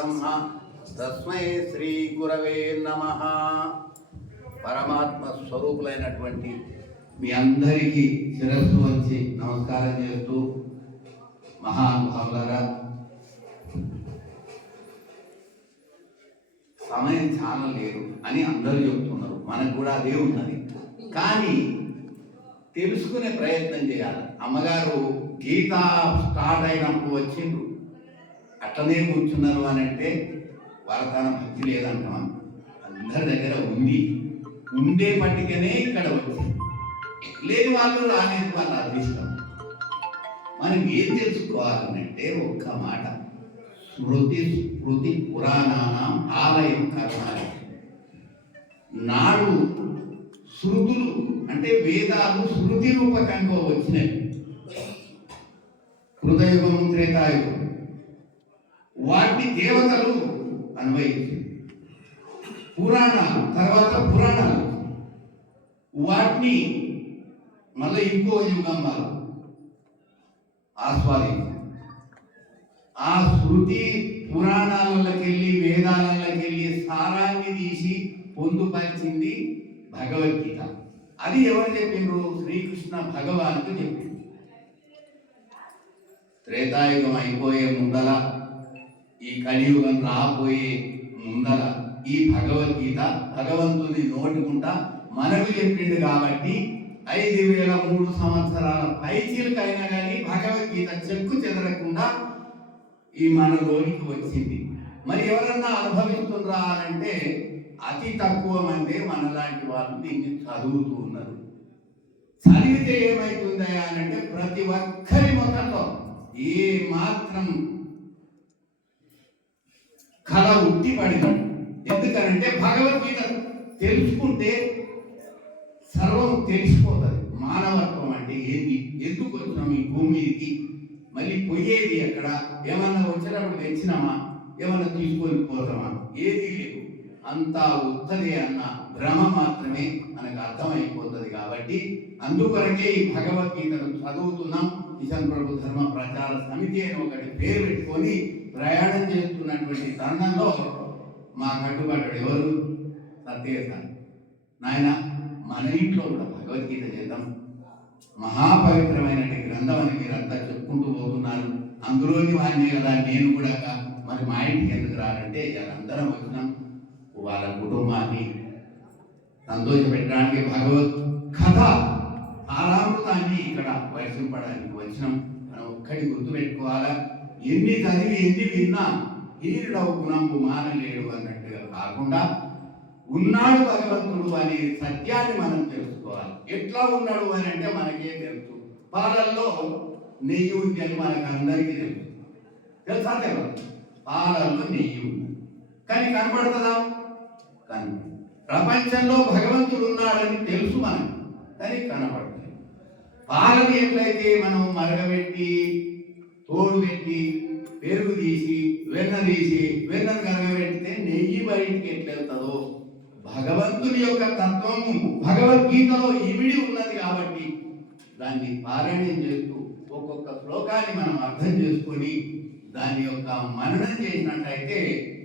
బ్రహ్మ తస్మై శ్రీ గురవే నమ పరమాత్మ స్వరూపులైనటువంటి మీ అందరికీ శిరస్సు వచ్చి నమస్కారం చేస్తూ మహానుభావులరా సమయం చాలా లేదు అని అందరూ చెప్తున్నారు. మనకు కూడా అదే ఉన్నది. కానీ తెలుసుకునే ప్రయత్నం చేయాలి. అమ్మగారు గీత స్టార్ట్ అయినప్పుడు వచ్చిండ్రు. అట్లనే కూర్చున్నారు అని అంటే వారతాన భక్తి లేదంటాం అందరి దగ్గర ఉంది. ఉండే పట్టికనే ఇక్కడ వచ్చింది లేని వాళ్ళు రాలేదు వాళ్ళ అదృష్టం. మనం ఏం తెలుసుకోవాలంటే ఒక్క మాట. స్మృతి స్మృతి పురాణానం ఆలయం కర్మాలి నాడు శృతులు అంటే వేదాలు శృతి రూపకంగా వచ్చినవి. హృదయుగం త్రేతాయుగం. వాటిని దేవతలు అన్వయించారు పురాణాలు తర్వాత పురాణాలు. వాటిని మళ్ళీ ఇంకో యుగం వాళ్ళు ఆస్వాదించారు ఆ శృతి పురాణాలకెళ్ళి వెళ్ళి సారాన్ని తీసి పొందుపరిచింది భగవద్గీత. అది ఎవరు చెప్పిండ్రు? శ్రీకృష్ణ భగవానుడు చెప్పిండు. త్రేతాయుగం అయిపోయే ముందల ఈ కలియుగం రాబోయే ముందల ఈ భగవద్గీత భగవంతుని నోటుకుంటా మనవి చెప్పిండు కాబట్టి ఐదు వేల మూడు సంవత్సరాల పైచీలకైనా కానీ భగవద్గీత చెక్కు చెదరకుండా ఈ మనలోనికి వచ్చింది. మరి ఎవరన్నా అనుభవిస్తుండ్రా అంటే అతి తక్కువ మంది మనలాంటి వాళ్ళు దీన్ని చదువుతూ ఉన్నారు. చదివితే ఏమవుతుందా అని అంటే ప్రతి ఒక్కరి ముఖంలో ఏ మాత్రం కళ ఉట్టి పడినాడు ఎందుకనంటే భగవద్గీత తెలుసుకుంటే సర్వం తెలిసిపోతుంది. మానవత్వం అంటే ఏంది? ఎందుకు వచ్చినాం ఈ భూమి మీదకి? మళ్ళీ పోయేది అక్కడ ఏమన్నా వచ్చినప్పుడు తెచ్చినామా? ఏమన్నా తీసుకొని పోతామా? ఏది లేదు. అంతా ఉత్తదే అన్న భ్రమ మాత్రమే మనకు అర్థమైపోతుంది కాబట్టి అందుకొరకే ఈ భగవద్గీతను చదువుతున్నాం. కిషన్ ప్రభు ధర్మ ప్రచార సమితి అని ఒకటి పేరు పెట్టుకొని ప్రయాణం చేస్తున్నటువంటి తరుణంలో మా కట్టుబడ్డాడు ఎవరు? సత్య సార్ నాయన మన ఇంట్లో కూడా భగవద్గీత చేద్దాం. మహాపవిత్రమైన గ్రంథం అని మీరంతా చెప్పుకుంటూ పోతున్నారు. అందులోని వాడిని కదా నేను కూడా కా- మరి మా ఇంటికి ఎందుకు రారంటే అందరం వచ్చినాం. వాళ్ళ కుటుంబాన్ని సంతోషపెట్టడానికి భగవత్ కథ సారామృతాన్ని ఇక్కడ వర్షింపడానికి వచ్చినాం. మనం ఒక్కటి గుర్తుపెట్టుకోవాలా? ఎన్ని చదివి ఎన్ని విన్నా హీరుడవు గుణంకు మానలేడు అన్నట్టుగా కాకుండా ఉన్నాడు భగవంతుడు అనే సత్యాన్ని మనం తెలుసుకోవాలి. ఎట్లా ఉన్నాడు అని అంటే మనకే తెలుసు. పాలల్లో నెయ్యి ఉంది అని మనకు అందరికీ తెలుసు. తెలుసా తెలియదు పాలల్లో నెయ్యి ఉంది. కానీ కనపడుతుందా కానీ ప్రపంచంలో భగవంతుడు ఉన్నాడని తెలుసు మనకు కానీ కనబడుతుంది పాలను ఎట్లయితే మనం మరగబెట్టి తోడు పెట్టి పెరుగు తీసి వెన్న తీసి వెన్న కనబెడితే నెయ్యి బయటికి ఎట్లెళ్తుందో? భగవంతుని యొక్క తత్వము భగవద్గీతలో ఇమిడి ఉన్నది కాబట్టి దాన్ని పారాయణం చేస్తూ ఒక్కొక్క శ్లోకాన్ని మనం అర్థం చేసుకొని దాని యొక్క మననం చేసినట్టయితే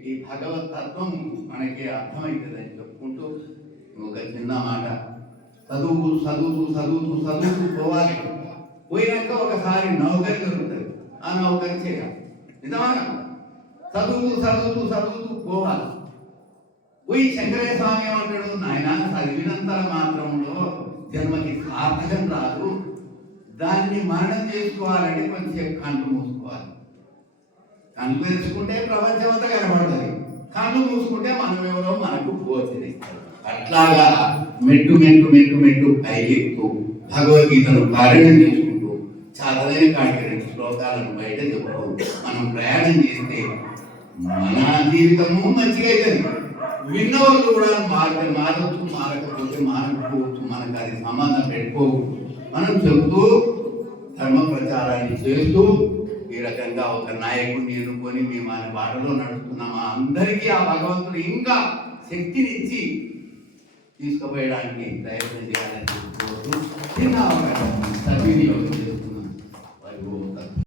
ఈ భగవత్ తత్వం మనకి అర్థమవుతుందని చెప్పుకుంటూ ఒక చిన్న మాట. చదువు చదువుతూ చదువుతూ చదువుతూ పోవాలి. పోయినాక ఒకసారి నౌకరి దొరుకుతుంది ఆ నౌకరి చేయాలి నిజమా చదువుతూ చదువుతూ చదువుతూ పోవాలి. పోయి శంకరయ్య స్వామి ఏమంటాడు? నాయన చదివినంతర మాత్రంలో జన్మకి సార్థకం రాదు. దాన్ని మరణం చేసుకోవాలంటే కొంచెం కళ్ళు మూసుకోవాలి. కళ్ళు తెరుచుకుంటే ప్రపంచం అంతా కనబడుతుంది. కళ్ళు మూసుకుంటే మనం ఎవరో మనకు గోచరిస్తారు. అట్లాగా మెట్టు మెట్టు మెట్టు మెట్టు పైకెత్తు. భగవద్గీతను పారాయణం చేసుకుంటూ చదవైన కాడికి లోకాలను బయటకు మనం ప్రయాణం చేస్తే మన జీవితము మంచిగా అవుతుంది విన్నవాళ్ళు కూడా మార మారచ్చు మారకపోతే మారకపోవచ్చు. మనకు అది సంబంధం పెట్టుకోవచ్చు మనం చెబుతూ ధర్మ ప్రచారాన్ని చేస్తూ ఈ రకంగా ఒక నాయకుడిని ఎన్నుకొని మేము ఆయన బాటలో నడుస్తున్నాం. అందరికీ ఆ భగవంతుడు ఇంకా శక్తినిచ్చి తీసుకుపోయడానికి ప్రయత్నం చేయాలని కోరుతూ చిన్న అవకాశం సద్వినియోగం చేస్తున్నాం.